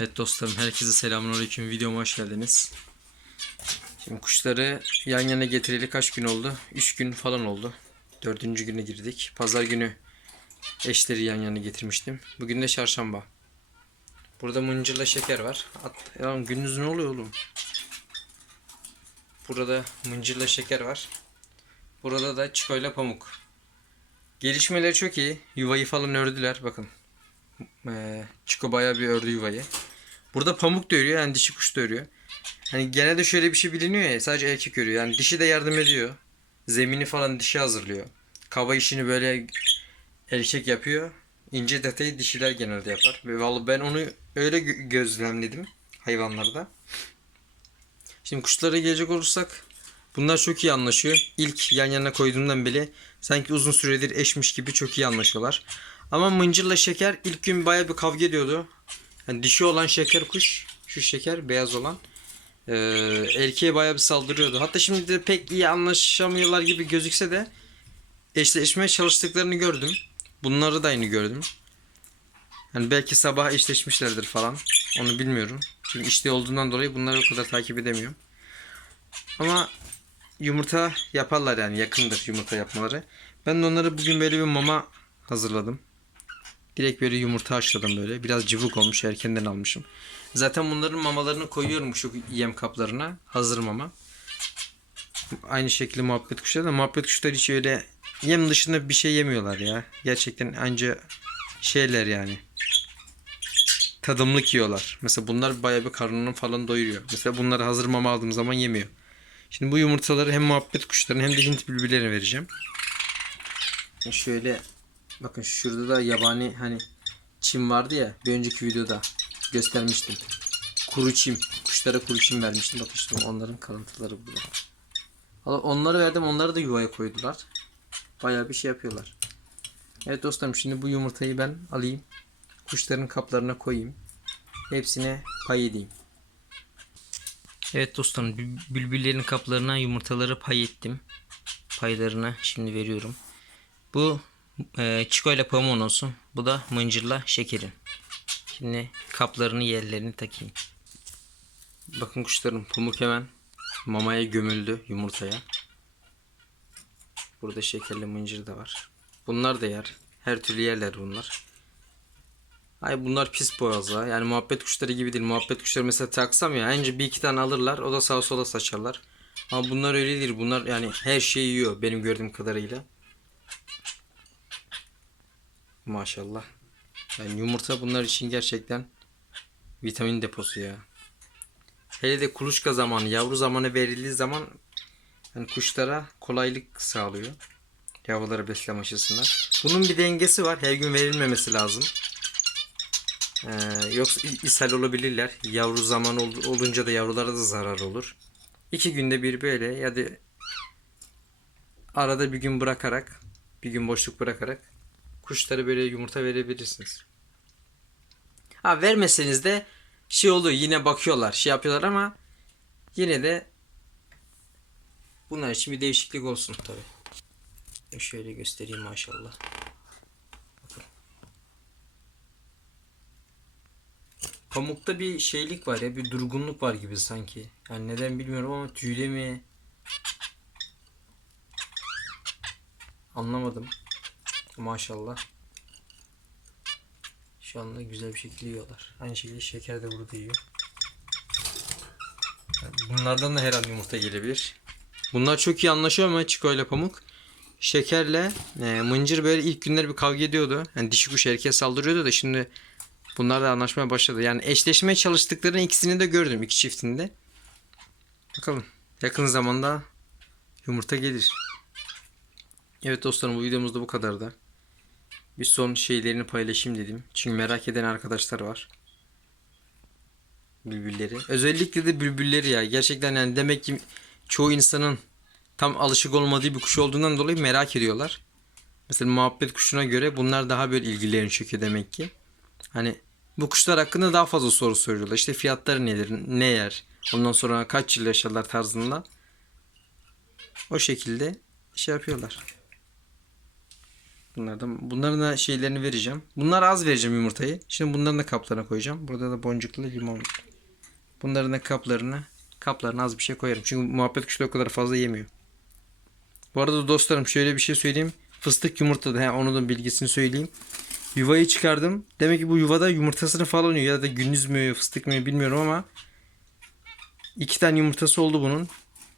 Evet dostlarım herkese selamünaleyküm videoma hoş geldiniz. Şimdi kuşları yan yana getireli kaç gün oldu? 3 gün falan oldu. Dördüncü güne girdik. Pazar günü eşleri yan yana getirmiştim. Bugün de çarşamba. Burada mıncırla şeker var. At, ya gününüz ne oluyor oğlum? Burada mıncırla şeker var. Burada da çikoyla pamuk. Gelişmeleri çok iyi. Yuvayı falan ördüler bakın. Ee, Çiko bayağı bir ördü yuvayı. Burada pamuk da örüyor yani dişi kuş da örüyor. Hani genelde şöyle bir şey biliniyor ya sadece erkek örüyor. Yani dişi de yardım ediyor. Zemini falan dişi hazırlıyor. Kaba işini böyle erkek yapıyor. İnce detayı dişiler genelde yapar. Ve vallahi ben onu öyle gö- gözlemledim hayvanlarda. Şimdi kuşlara gelecek olursak bunlar çok iyi anlaşıyor. İlk yan yana koyduğumdan beri sanki uzun süredir eşmiş gibi çok iyi anlaşıyorlar. Ama mıncırla şeker ilk gün bayağı bir kavga ediyordu. Yani dişi olan şeker kuş, şu şeker beyaz olan eee, erkeğe bayağı bir saldırıyordu. Hatta şimdi de pek iyi anlaşamıyorlar gibi gözükse de eşleşmeye çalıştıklarını gördüm. Bunları da aynı gördüm. Yani belki sabah eşleşmişlerdir falan. Onu bilmiyorum. Çünkü işte olduğundan dolayı bunları o kadar takip edemiyorum. Ama yumurta yaparlar yani yakındır yumurta yapmaları. Ben de onları bugün böyle bir mama hazırladım. Direkt böyle yumurta haşladım böyle. Biraz cıvık olmuş erkenden almışım. Zaten bunların mamalarını koyuyorum şu yem kaplarına. Hazır mama. Aynı şekilde muhabbet kuşları da muhabbet kuşları hiç öyle yem dışında bir şey yemiyorlar ya. Gerçekten anca şeyler yani. Tadımlık yiyorlar. Mesela bunlar bayağı bir karnını falan doyuruyor. Mesela bunları hazır mama aldığım zaman yemiyor. Şimdi bu yumurtaları hem muhabbet kuşlarına hem de Hint bülbüllerine vereceğim. Şöyle bakın şurada da yabani hani çim vardı ya bir önceki videoda göstermiştim. Kuru çim. Kuşlara kuru çim vermiştim. Bakın işte onların kalıntıları burada. Onları verdim. Onları da yuvaya koydular. Bayağı bir şey yapıyorlar. Evet dostlarım şimdi bu yumurtayı ben alayım. Kuşların kaplarına koyayım. Hepsine pay edeyim. Evet dostlarım bül- bülbüllerin kaplarına yumurtaları pay ettim. Paylarını şimdi veriyorum. Bu e, çiko ile pamuğun olsun. Bu da mıncırla şekerin. Şimdi kaplarını yerlerini takayım. Bakın kuşlarım pamuk hemen mamaya gömüldü yumurtaya. Burada şekerli mıncır da var. Bunlar da yer. Her türlü yerler bunlar. Ay bunlar pis boğazlar. Yani muhabbet kuşları gibi değil. Muhabbet kuşları mesela taksam ya önce bir iki tane alırlar. O da sağa sola saçarlar. Ama bunlar öyle değil. Bunlar yani her şeyi yiyor benim gördüğüm kadarıyla. Maşallah. Yani yumurta bunlar için gerçekten vitamin deposu ya. Hele de kuluçka zamanı, yavru zamanı verildiği zaman yani kuşlara kolaylık sağlıyor. Yavruları besleme açısından. Bunun bir dengesi var. Her gün verilmemesi lazım. Ee, yoksa ishal olabilirler. Yavru zaman ol- olunca da yavrulara da zarar olur. İki günde bir böyle ya da arada bir gün bırakarak bir gün boşluk bırakarak kuşlara böyle yumurta verebilirsiniz. Ha vermeseniz de şey oluyor yine bakıyorlar şey yapıyorlar ama yine de bunlar için bir değişiklik olsun tabi. Şöyle göstereyim maşallah. Pamukta bir şeylik var ya bir durgunluk var gibi sanki. Yani neden bilmiyorum ama tüyde mi? Anlamadım. Maşallah. Şu anda güzel bir şekilde yiyorlar. Aynı şekilde şeker de burada yiyor. Bunlardan da herhalde yumurta gelebilir. Bunlar çok iyi anlaşıyor ama Çiko ile Pamuk. Şekerle e, Mıncır böyle ilk günler bir kavga ediyordu. Yani dişi kuş erkeğe saldırıyordu da şimdi bunlar da anlaşmaya başladı. Yani eşleşmeye çalıştıklarını ikisini de gördüm. iki çiftinde. Bakalım. Yakın zamanda yumurta gelir. Evet dostlarım bu videomuz da bu kadardı. Bir son şeylerini paylaşayım dedim. Çünkü merak eden arkadaşlar var. Bülbülleri. Özellikle de bülbülleri ya. Gerçekten yani demek ki çoğu insanın tam alışık olmadığı bir kuş olduğundan dolayı merak ediyorlar. Mesela muhabbet kuşuna göre bunlar daha böyle ilgilerini çekiyor demek ki. Hani bu kuşlar hakkında daha fazla soru soruyorlar. İşte fiyatları nedir, ne yer, ondan sonra kaç yıl yaşarlar tarzında. O şekilde şey yapıyorlar. Bunlardan, bunların da şeylerini vereceğim. Bunlar az vereceğim yumurtayı. Şimdi bunların da kaplarına koyacağım. Burada da boncuklu limon. Bunların da kaplarına kaplarına az bir şey koyarım. Çünkü muhabbet kuşları o kadar fazla yemiyor. Bu arada dostlarım şöyle bir şey söyleyeyim. Fıstık yumurtladı. He, onun da bilgisini söyleyeyim. Yuvayı çıkardım. Demek ki bu yuvada yumurtasını falan yiyor. Ya da gündüz mü fıstık mı bilmiyorum ama iki tane yumurtası oldu bunun.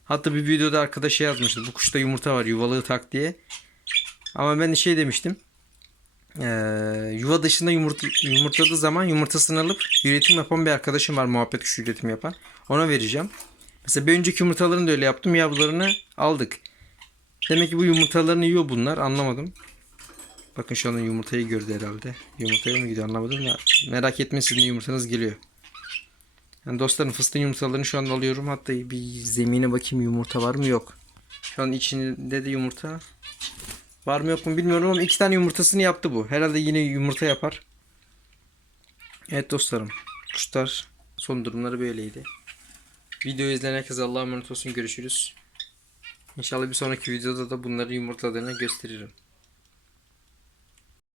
Hatta bir videoda arkadaş şey yazmıştı. Bu kuşta yumurta var yuvalığı tak diye. Ama ben şey demiştim. Ee, yuva dışında yumurta, yumurtladığı zaman yumurtasını alıp üretim yapan bir arkadaşım var. Muhabbet kuşu üretim yapan. Ona vereceğim. Mesela bir önceki yumurtalarını da öyle yaptım. Yavrularını aldık. Demek ki bu yumurtalarını yiyor bunlar. Anlamadım. Bakın şu anda yumurtayı gördü herhalde. Yumurtaya mı gidiyor anlamadım da. Merak etmeyin sizin yumurtanız geliyor. Yani dostlarım fıstığın yumurtalarını şu anda alıyorum. Hatta bir zemine bakayım yumurta var mı yok. Şu an içinde de yumurta var mı yok mu bilmiyorum ama iki tane yumurtasını yaptı bu. Herhalde yine yumurta yapar. Evet dostlarım. Kuşlar son durumları böyleydi. Videoyu izleyen herkese Allah'a emanet olsun. Görüşürüz. İnşallah bir sonraki videoda da bunları yumurtladığını gösteririm.